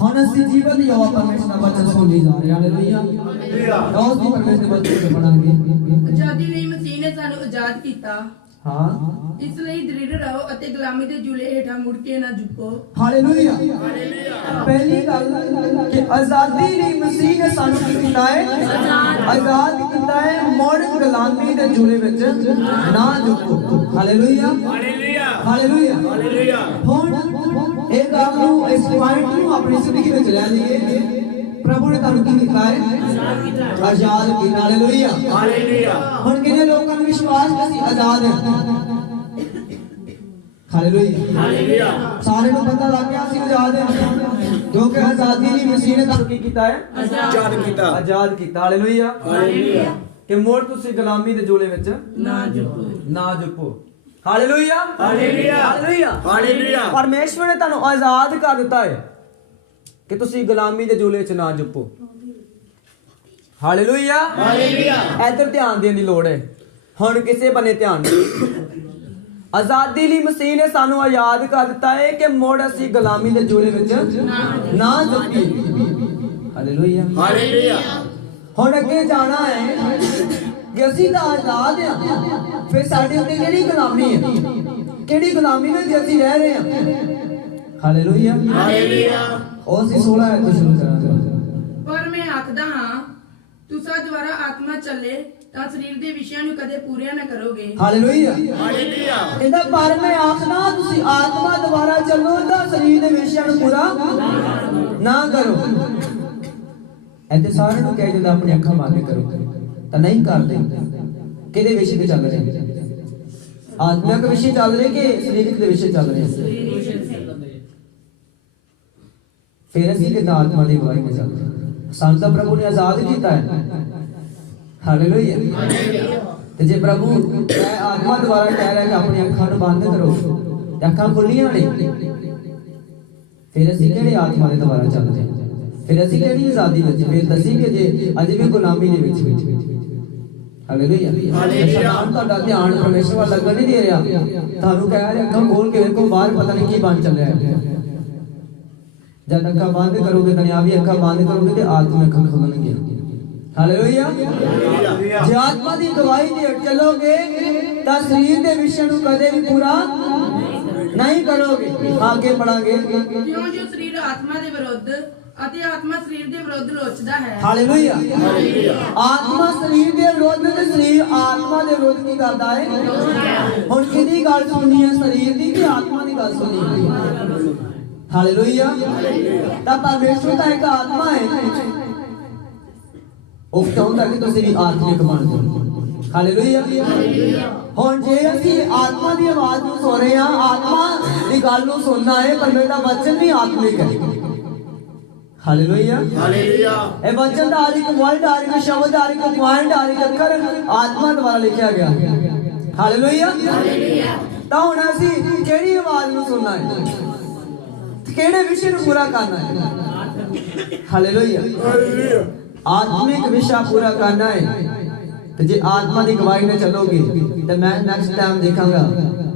ਹੁਣ ਅਸੀਂ ਜੀਵਨ ਯੋਵਾ ਪਰਮੇਸ਼ਰ ਦਾ ਵਚਨ ਸੁਣਦੇ ਜਾ ਰਹੇ ਹਾਂ। ਹਾਲੇਲੂਇਆ। ਤਾਂ ਉਸ ਦੀ ਪਰਮੇਸ਼ਰ ਦੇ ਵਚਨ ਤੇ ਪੜਾਂਗੇ। ਆਜ਼ਾਦੀ ਲਈ ਮਸੀਹ ਨੇ ਸਾਨੂੰ ਆਜ਼ਾਦ ਕੀਤਾ। ਹਾਂ, ਇਸ ਲਈ ਦ੍ਰਿੜ ਰਹੋ ਅਤੇ ਗੁਲਾਮੀ ਦੇ ਜੂਲੇ ਹੇਠਾਂ ਮੁੜ ਕੇ ਨਾ ਝੁਕੋ। ਹਾਲੇਲੂਇਆ। ਪਹਿਲੀ ਗੱਲ ਕਿ ਆਜ਼ਾਦੀ ਲਈ ਮਸੀਹ ਨੇ ਸਾਨੂੰ ਕੀ ਕੀਤਾ ਹੈ? ਆਜ਼ਾਦ ਕੀਤਾ ਹੈ। ਮੁੜ ਗੁਲਾਮੀ ਦੇ ਜੂਲੇ ਵਿੱਚ ਨਾ ਝੁਕੋ। Hallelujah, hallelujah, hallelujah. ਹੁਣ ਇਹ ਗੱਲ ਨੂੰ, ਇਸ ਪੁਆਇੰਟ ਨੂੰ ਆਪਣੀ ਜ਼ਿੰਦਗੀ ਵਿੱਚ ਲੈ ਲਈਏ। प्रभु ने तानू की लिखा है? आजाद की। Hallelujah, hallelujah. हुण किने लोकां नूं विश्वास कि असीं आजाद हां? Hallelujah, hallelujah. सारे नूं पता लग गया असीं आजाद हां, क्योंकि आजादी लई मसीह ने तानू की कीता है? आजाद कीता, आजाद कीता। Hallelujah, hallelujah. कि मुड़ तुसीं गुलामी दे जोले विच ना झुको, ना झुको। Hallelujah, hallelujah, hallelujah, hallelujah. परमेश्वर ने तानू आजाद कर दिता है कि तुसी गुलामी दे जूले च ना झुको। Hallelujah, hallelujah. इधर ध्यान देने की लोड़ है। हुण किसे बने ध्यान नहीं। आजादी लई मसीह ने सानू आजाद कर दिता है कि मुड़ असी गुलामी दे जूले विच ना झुकी। Hallelujah, hallelujah. हुण अगे जाना है कि असी तां आजाद हां, फिर साडे उत्ते किहड़ी गुलामी है? किहड़ी गुलामी में जे असी रह रहे हां? Hallelujah, hallelujah. और सी 16 है तो शुरू करा। पर मैं आखदा हां तुसा द्वारा आत्मा चले ਤਾਂ ਸਰੀਰ ਦੇ ਵਿਸ਼ਿਆਂ ਨੂੰ ਕਦੇ ਪੂਰੀਆਂ ਨਾ ਕਰੋਗੇ। Hallelujah, hallelujah. ਇਹਦਾ ਪਰ ਮੈਂ ਆਖਦਾ ਤੁਸੀਂ ਆਤਮਾ ਦੁਆਰਾ ਚੱਲੋ ਤਾਂ ਸਰੀਰ ਦੇ ਵਿਸ਼ਿਆਂ ਨੂੰ ਪੂਰਾ ਨਾ ਕਰੋ। ਇੱਥੇ ਸਾਰਿਆਂ ਨੂੰ ਕਹਿ ਜਾਂਦਾ ਆਪਣੀ ਅੱਖਾਂ ਬੰਦ ਕਰੋ, ਤਾਂ ਨਹੀਂ ਕਰਦੇ। ਕਿਹਦੇ ਵਿਸ਼ੇ ਤੇ ਚੱਲ ਰਹੇ? ਆਤਮਿਕ ਵਿਸ਼ੇ ਚੱਲ ਰਹੇ ਕਿ ਸਰੀਰਕ ਦੇ ਵਿਸ਼ੇ ਚੱਲ ਰਹੇ? फिर असीं किदां आत्मा दी गवाही में चलदे हां? सानू तां प्रभु ने आजाद कीता है। Hallelujah, hallelujah. ते जे प्रभु आत्मा द्वारा कह रहा है कि अपनी अखां नूं बंद करो ते अखां खुलियां ने, फिर असीं किहड़े आत्मा दे द्वारा चलदे हां? फिर असीं किहड़ी आजादी विच? फिर दसी कि जे अजे भी गुलामी दे विच। Hallelujah, hallelujah. शैतान तुहाडा ध्यान परमेश्वर वल लगन नहीं दे रहा, तुहानू कह रहा अखां खोल के वेखो बाहर पता नहीं की बन चलिया है। जब अखा बंद करोगे दुनियावी अखा बंद करोगे तो आत्मिक अखा खुलणगी। हालेलुया, जे आत्मा दी गवाही दे चलोगे तो शरीर दे विषय नु कदे भी पूरा नहीं करोगे। आगे पढ़ांगे। क्यों जो शरीर आत्मा दे विरुद्ध ਅਤੇ ਆਤਮਾ ਸਰੀਰ ਦੇ ਵਿਰੁੱਧ ਲੋਚਦਾ ਹੈ। Hallelujah, hallelujah. ਆਤਮਾ ਸਰੀਰ ਦੇ ਵਿਰੁੱਧ ਤੇ ਸਰੀਰ ਆਤਮਾ ਦੇ ਵਿਰੁੱਧ ਕੀ ਕਰਦਾ ਹੈ? ਹੁਣ ਕਿਹਦੀ ਗੱਲ ਸੁਣਨੀ ਹੈ, ਸਰੀਰ ਦੀ ਕਿ ਆਤਮਾ ਦੀ ਗੱਲ ਸੁਣਨੀ ਹੈ? हालेलुया, ता परमेश्वर दा एक आत्मा है, वो चाहता कि तुसीं भी आत्मिक बन जाओ। हालेलुया, हुण जे असीं आत्मा दी आवाज़ नूं सुन रहे हां, आत्मा दी गल नूं सुनना है, परमेश्वर दा वचन भी आत्मिक है। Hallelujah, hallelujah. ए वचन दा हर एक वर्ड, हर एक शब्द, हर एक पॉइंट, हर एक अक्षर आत्मा द्वारा लिखिया गया। Hallelujah, hallelujah. तां हुण असीं किहड़ी आवाज़ नूं सुनना है? केड़े विषय ਨੂੰ पूरा करना है? Hallelujah, hallelujah. आत्मिक विषय पूरा करना है। तो जे आत्मा दी गवाही में चलोगे तो मैं नेक्स्ट टाइम देखांगा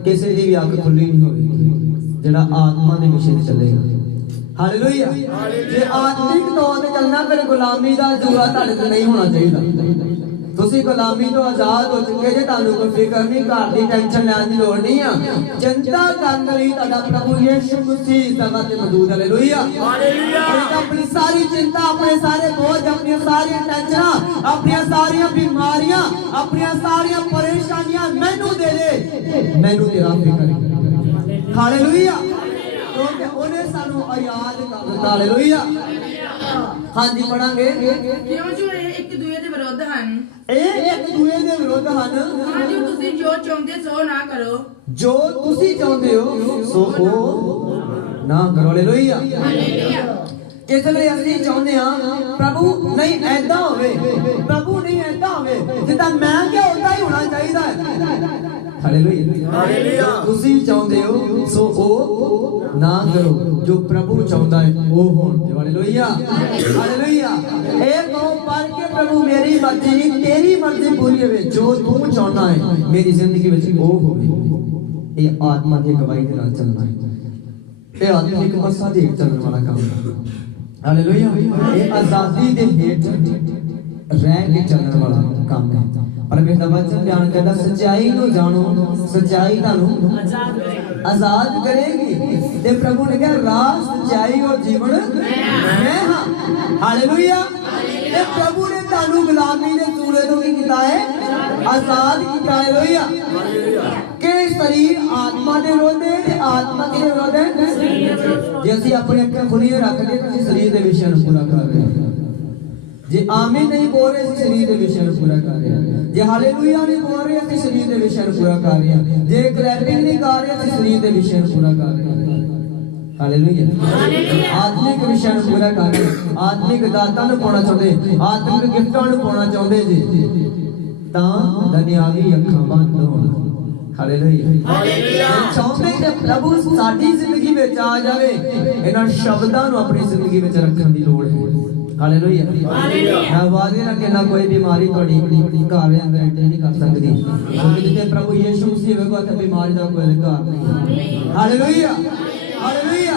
किसी दी भी अख खुली नहीं होगी जेड़ा आत्मा दे विषय ते चलेगा। हालेलुया, जे आत्मिक तौर ते चलना फिर गुलामी दा जूआ तुहाडे ते नहीं होना चाहिए। तुसी गुलामी तो आजाद हो चुके जे, तानू कोई फिक्र नहीं, घर दी टेंशन लैण दी लोड़ नहीं है। चिंता करन लई तुहाडा प्रभु यीशु मसीह जगह ते मौजूद है। Hallelujah, hallelujah. अपनी सारी चिंता, अपने सारे बोझ, अपनी सारी टेंशन, अपनी सारी बीमारियां, अपनी सारी परेशानियां मैनू दे दे, मैनू तेरा फिक्र नहीं। हालेलुया, क्योंकि उन्हें सानू आजाद कर दिता। हालेलुया, हां जी पढ़ांगे। क्यों जो एक दूजे दे विरुद्ध हन, एक दूजे दे विरुद्ध हन। हां जो तुसी जो चाहते सो ना करो, जो तुसी चाहते हो सो हो ना करो। Hallelujah, hallelujah. जिस वे असीं चाहते हां प्रभु नहीं ऐदा होवे, प्रभु नहीं ऐदा होवे, जिद्दां मैं क्या उदा ही होना चाहिए है। Hallelujah, hallelujah. तुसी चाहते हो सो ओ ना करो, जो प्रभु चाहता है वो होण। Hallelujah, hallelujah. एक को पढ़ के प्रभु मेरी मर्जी नहीं तेरी मर्जी पूरी होवे, जो तू चाहना है मेरी जिंदगी विच वो होवे। ये आत्मा दी गवाही दे नाल चलना है। ਇਹ ਆਤਮਿਕ ਮਸਾ ਦੇ ਚੱਲਣ ਵਾਲਾ ਕੰਮ ਹੈ। ਹਾਲੇਲੂਇਆ। ਇਹ ਆਜ਼ਾਦੀ ਦੇ ਹੇਠ ਰਹਿ ਕੇ ਚੱਲਣ ਵਾਲਾ ਕੰਮ ਹੈ। परमेश्वर का वचन ध्यान करता सच्चाई को जानो, सच्चाई तानु आजाद करेगी। ते प्रभु ने कहा राह सच्चाई और जीवन मैं हां। हालेलुया। ते प्रभु ने तानु गुलामी दे सूले तो की कीता है आजाद कीता। हालेलुया। के शरीर आत्मा दे विरोध है ते आत्मा के विरोध है। जे ਅਸੀਂ अपनी अखियां खुली रखदे ते शरीर दे विषय ਨੂੰ पूरा कर रहे हैं। जे आमीन नहीं बोल रहे इस शरीर के विषय को पूरा कर रहे हैं। जे हालेलुया नहीं बोल रहे इस शरीर के विषय को पूरा कर रहे हैं। जे क्लैपिंग नहीं कर रहे इस शरीर के विषय को पूरा कर रहे हैं। हालेलुया। आत्मिक विषय को पूरा कर रहे हैं। आत्मिक दाता ਨੂੰ ਪਾਉਣਾ ਚਾਹੁੰਦੇ, आत्मिक गिफ्टां ਨੂੰ ਪਾਉਣਾ ਚਾਹੁੰਦੇ ਜੀ ਤਾਂ ਦੁਨਿਆਵੀ ਅੱਖਾਂ ਬੰਦ ਹੋਣ। ਹਾਲੇਲੂਇਆ। ਹਾਲੇਲੂਇਆ। ਚਾਹੁੰਦੇ ਕਿ ਪ੍ਰਭੂ ਸਾਡੀ ਜ਼ਿੰਦਗੀ ਵਿੱਚ ਆ ਜਾਵੇ, ਇਹਨਾਂ ਸ਼ਬਦਾਂ ਨੂੰ ਆਪਣੀ ਜ਼ਿੰਦਗੀ ਵਿੱਚ ਰੱਖਣ ਦੀ ਲੋੜ ਹੈ। हालेलुया। हालेलुया। वादे ना कि ना कोई बीमारी थोड़ी घर के अंदर एंटर नहीं कर सकती, क्योंकि जिथे प्रभु यीशु मसीह होगा तो बीमारी का कोई अधिकार नहीं। हालेलुया। हालेलुया।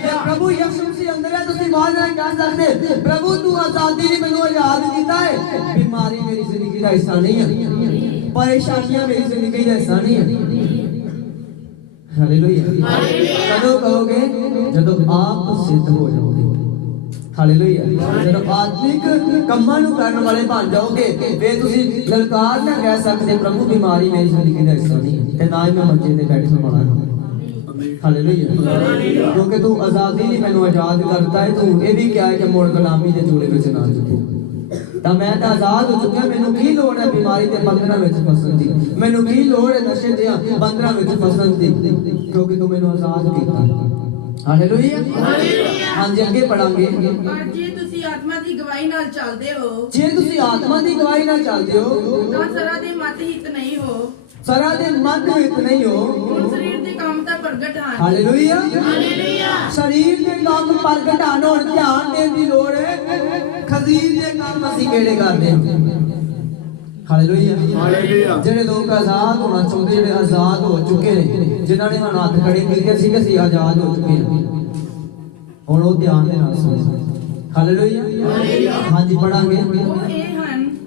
जे प्रभु यीशु मसीह अंदर है तो तुसी वादे ना कह सकते प्रभु तू आजादी ने मैनू आजाद कीता है। बीमारी मेरी जिंदगी का हिस्सा नहीं है, परेशानियां मेरी जिंदगी का हिस्सा नहीं है। हालेलुया। कदों कहोगे जब आप सिद्ध हो जाओगे। हालेलुया। जब आत्मिक कम्मां नूं करन वाले बन जाओगे फिर तुसीं ललकार ना कह सकते प्रभु बीमारी मेरी जिंदगी दा हिस्सा नहीं है ते ना ही मैं मंजे ते बैठ संभाला। हालेलुया। क्योंकि तू आजादी नहीं मैनू आजाद करता है। तू ये भी क्या है कि मुड़ गुलामी दे जोड़े विच ना चुको ਤਾਂ मैं तो आजाद हो चुका। मैनू की लोड़ है बीमारी के बंधनां विच फसन दी, मैनू की लोड़ है नशे दे बंधनां विच फसन दी, क्योंकि तू मैनू आजाद कीता। हालेलुया। हां जी अगे पढ़ांगे। पर जे ਤੁਸੀਂ ਆਤਮਾ ਦੀ ਗਵਾਹੀ ਨਾਲ ਚੱਲਦੇ ਹੋ, ਜੇ ਤੁਸੀਂ ਆਤਮਾ ਦੀ ਗਵਾਹੀ ਨਾਲ ਚੱਲਦੇ ਹੋ ਤਾਂ ਸਰਾ ਦੇ ਮਤ ਹਿੱਤ ਨਹੀਂ ਹੋ, ਸਰਾ ਦੇ ਮਤ ਹਿੱਤ ਨਹੀਂ ਹੋ। ਹੁਣ ਸਰੀਰ ਦੇ ਕੰਮ ਤਾਂ ਪ੍ਰਗਟ ਹਨ। ਹਾਲੇਲੂਇਆ। ਹਾਲੇਲੂਇਆ। ਸਰੀਰ ਦੇ ਕੰਮ ਪ੍ਰਗਟ ਹਨ। ਹੁਣ ਧਿਆਨ ਦੇਣ ਦੀ ਲੋੜ ਹੈ ਖਜ਼ੀਰ ਦੇ ਕੰਮ ਅਸੀਂ ਕਿਹੜੇ ਕਰਦੇ ਹਾਂ। ਹਾਲੇਲੂਇਆ। ਹਾਲੇਲੂਇਆ। ਜਿਹੜੇ ਲੋਕ ਆਜ਼ਾਦ ਹੋਣਾ ਚਾਹੁੰਦੇ, ਜਿਹੜੇ ਆਜ਼ਾਦ ਹੋ ਚੁੱਕੇ ਨੇ, ਜਿਨ੍ਹਾਂ ਨੇ ਹੁਣ ਹੱਥ ਖੜੇ ਕੀਤੇ ਸੀ ਕਿ ਅਸੀਂ ਆਜ਼ਾਦ ਹੋ ਚੁੱਕੇ ਹਾਂ, ਹੁਣ ਉਹ ਧਿਆਨ ਦੇ ਨਾਲ ਸੁਣੋ। ਹਾਲੇਲੂਇਆ। ਹਾਂਜੀ ਪੜਾਂਗੇ।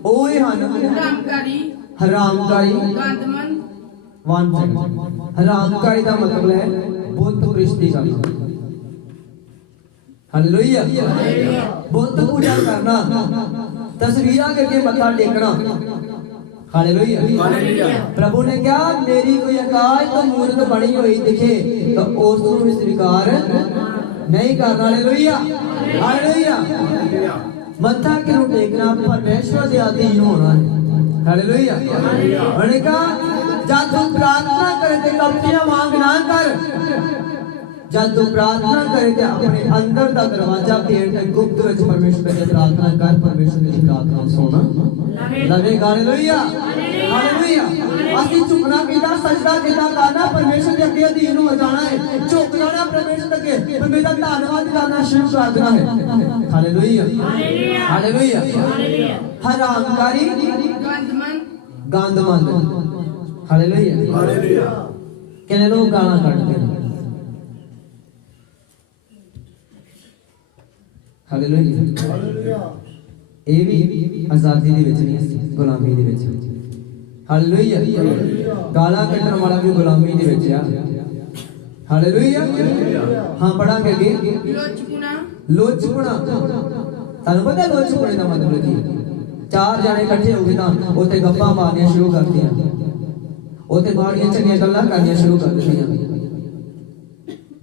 ਉਹ ਇਹ ਹਨ ਹਰਾਮਕਾਰੀ, ਹਰਾਮਕਾਰੀ, ਗੰਦਮੰਦ, ਵਾਂਝੇ। ਹਰਾਮਕਾਰੀ ਦਾ ਮਤਲਬ ਹੈ ਬੁੱਤ ਪ੍ਰਸਤੀ ਕਰਨਾ। ਹਾਲੇਲੂਇਆ। ਬੁੱਤ ਪੂਜਾ ਕਰਨਾ, तस्वीरां के मत्था टेकना। हालेलुया। प्रभु ने कहा मेरी कोई आकाश तो मूर्त बनी हुई दिखे तो उसको भी स्वीकार नहीं करना। हालेलुया। हालेलुया। मत्था क्यों टेकना? परमेश्वर के अधीन होना है। हालेलुया। मैंने कहा जब तू प्रार्थना करे तो कपटियां मांग ना कर, जब तू प्रार्थना करे तो अपने अंदर का दरवाजा फेर के गुप्त विच परमेश्वर की प्रार्थना कर, परमेश्वर की प्रार्थना सुन लगेगा। हालेलुया। हालेलुया। ਅਸੀਂ ਝੁਕਣਾ ਕਿਦਾ, ਸਜਦਾ ਕਿਦਾ ਕਰਨਾ, परमेश्वर के अगे अधीन हो जाना है, झुक जाना परमेश्वर अगे, परमेश्वर का धन्यवाद करना शुरू कर देना है। हालेलुया। हालेलुया। हरामकारी, गंदमंद, गंदमंद। हालेलुया। हालेलुया। कितने लोग गाना करते हैं। हालेलुया। ਇਹ ਵੀ ਆਜ਼ਾਦੀ ਦੇ ਵਿੱਚ ਨਹੀਂ ਸੀ, ਗੁਲਾਮੀ ਦੇ ਵਿੱਚ। ਹਾਲੇਲੂਇਆ। ਗਾਲਾਂ ਕੱਢਣ ਵਾਲਾ ਵੀ ਗੁਲਾਮੀ ਦੇ ਵਿੱਚ ਆ। ਹਾਲੇਲੂਇਆ। ਹਾਂ ਪੜਾਂਗੇ ਅੱਗੇ। ਲੋਚਪੁਣਾ, ਲੋਚਪੁਣਾ। ਤੁਹਾਨੂੰ ਪਤਾ ਲੋਚਪੁਣੇ ਦਾ ਮਤਲਬ ਕੀ ਹੈ? ਚਾਰ ਜਣੇ ਇਕੱਠੇ ਹੋ ਗਏ ਤਾਂ ਉੱਥੇ ਗੱਪਾਂ ਮਾਰਨੀਆਂ ਸ਼ੁਰੂ ਕਰਦੀਆਂ, ਉੱਥੇ ਬਾਹਰੀਆਂ ਚੰਗੀਆਂ ਗੱਲਾਂ ਕਰਨੀਆਂ ਸ਼ੁਰੂ ਕਰ ਦਿੰਦੀਆਂ।